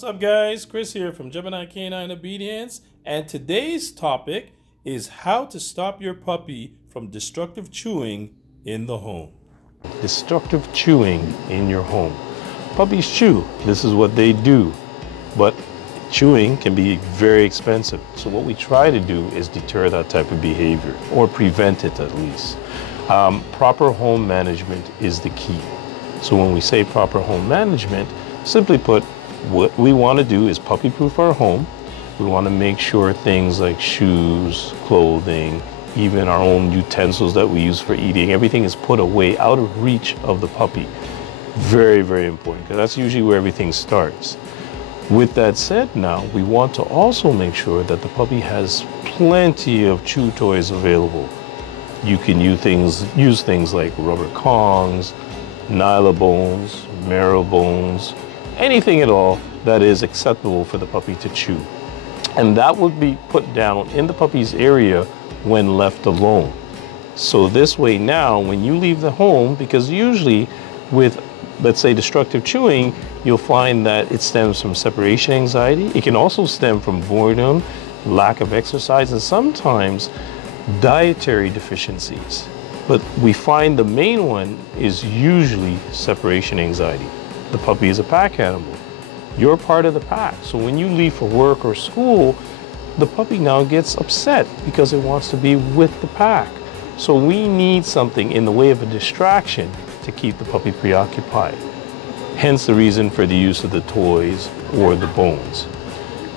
What's up guys, Chris here from Gemini Canine Obedience, and today's topic is how to stop your puppy from destructive chewing in the home. Destructive chewing in your home. Puppies chew, this is what they do, but chewing can be very expensive. So what we try to do is deter that type of behavior, or prevent it at least. Proper home management is the key. So when we say proper home management, simply put, what we want to do is puppy-proof our home. We want to make sure things like shoes, clothing, even our own utensils that we use for eating, everything is put away out of reach of the puppy. Very, very important, because that's usually where everything starts. With that said, now we want to also make sure that the puppy has plenty of chew toys available. You can use things like rubber Kongs, nyla bones, marrow bones, anything at all that is acceptable for the puppy to chew. And that would be put down in the puppy's area when left alone. So this way now, when you leave the home, because usually with, let's say, destructive chewing, you'll find that it stems from separation anxiety. It can also stem from boredom, lack of exercise, and sometimes dietary deficiencies. But we find the main one is usually separation anxiety. The puppy is a pack animal. You're part of the pack. So when you leave for work or school, the puppy now gets upset because it wants to be with the pack. So we need something in the way of a distraction to keep the puppy preoccupied. Hence the reason for the use of the toys or the bones.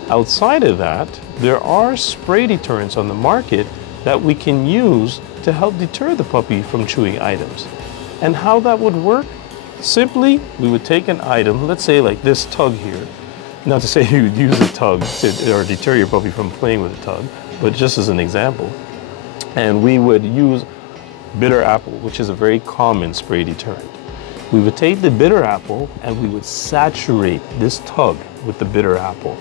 Outside of that, there are spray deterrents on the market that we can use to help deter the puppy from chewing items. And how that would work? Simply, we would take an item, let's say like this tug here. Not to say you would use a tug or deter your puppy from playing with a tug, but just as an example. And we would use bitter apple, which is a very common spray deterrent. We would take the bitter apple and we would saturate this tug with the bitter apple.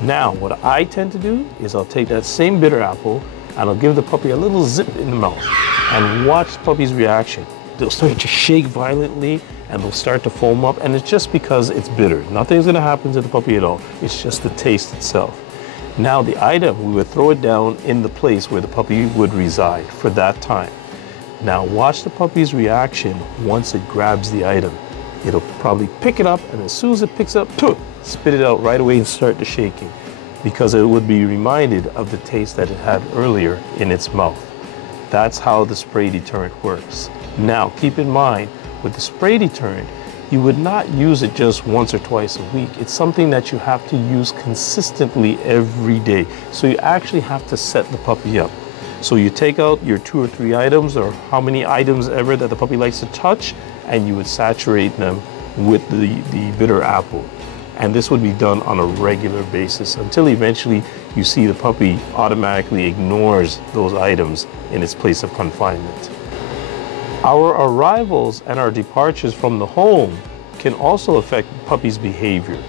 Now, what I tend to do is I'll take that same bitter apple and I'll give the puppy a little zip in the mouth and watch the puppy's reaction. They'll start to shake violently and they'll start to foam up, and it's just because it's bitter. Nothing's gonna happen to the puppy at all. It's just the taste itself. Now the item, we would throw it down in the place where the puppy would reside for that time. Now watch the puppy's reaction once it grabs the item. It'll probably pick it up, and as soon as it picks it up, spit it out right away and start to shaking, because it would be reminded of the taste that it had earlier in its mouth. That's how the spray deterrent works. Now, keep in mind, with the spray deterrent, you would not use it just once or twice a week. It's something that you have to use consistently every day. So you actually have to set the puppy up. So you take out your 2 or 3 items, or how many items ever that the puppy likes to touch, and you would saturate them with the bitter apple. And this would be done on a regular basis until eventually you see the puppy automatically ignores those items in its place of confinement. Our arrivals and our departures from the home can also affect puppies' behavior.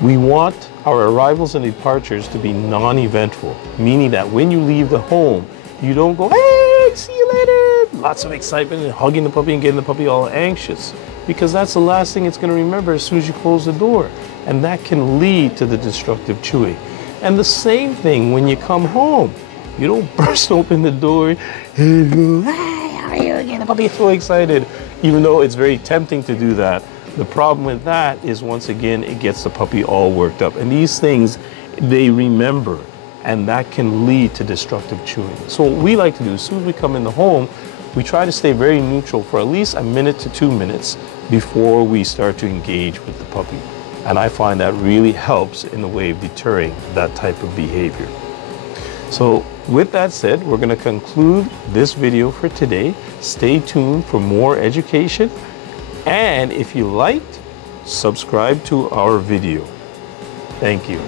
We want our arrivals and departures to be non-eventful, meaning that when you leave the home, you don't go, hey, see you later, lots of excitement and hugging the puppy and getting the puppy all anxious, because that's the last thing it's going to remember as soon as you close the door, and that can lead to the destructive chewing. And the same thing when you come home. You don't burst open the door and go, hey, how are you again? The puppy is so excited, even though it's very tempting to do that. The problem with that is, once again, it gets the puppy all worked up. And these things, they remember, and that can lead to destructive chewing. So what we like to do, as soon as we come in the home, we try to stay very neutral for at least 1 minute to 2 minutes before we start to engage with the puppy. And I find that really helps in the way of deterring that type of behavior. So with that said, we're going to conclude this video for today. Stay tuned for more education. And if you liked, subscribe to our video. Thank you.